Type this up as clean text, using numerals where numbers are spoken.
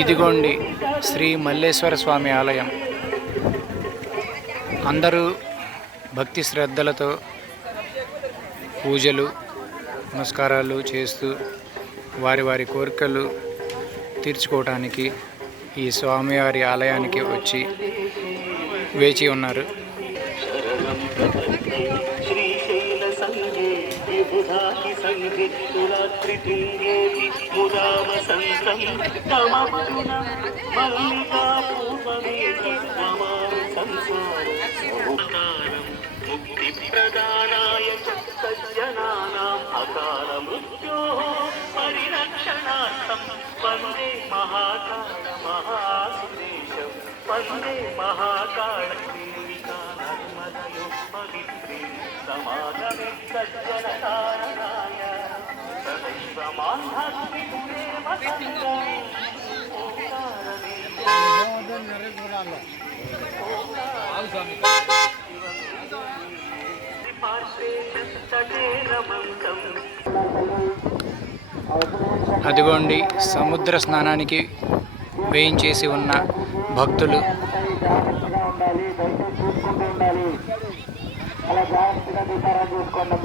ఇదిగోండి శ్రీ మల్లేశ్వర స్వామి ఆలయం. అందరూ భక్తి శ్రద్ధలతో పూజలు నమస్కారాలు చేస్తూ వారి వారి కోరికలు తీర్చుకోవటానికి ఈ స్వామివారి ఆలయానికి వచ్చి వేచి ఉన్నారు. ప్రదానాయ సజ్జనానాం అకాల మృత్యోః పరిరక్షణార్థం వందే మహాకాళ మహాసురేశం వందే మహాకాళ దేవికా నర్మదయో పవిత్రే సమాగమే సజ్జన కారణాయ సదైవ మాన్హస్మిగురే వసంతం ఓంకారమే అదిగోండి సముద్ర స్నానానికి వేయించేసి ఉన్న భక్తులు. అలా జాగ్రత్తగా చూసుకోండి.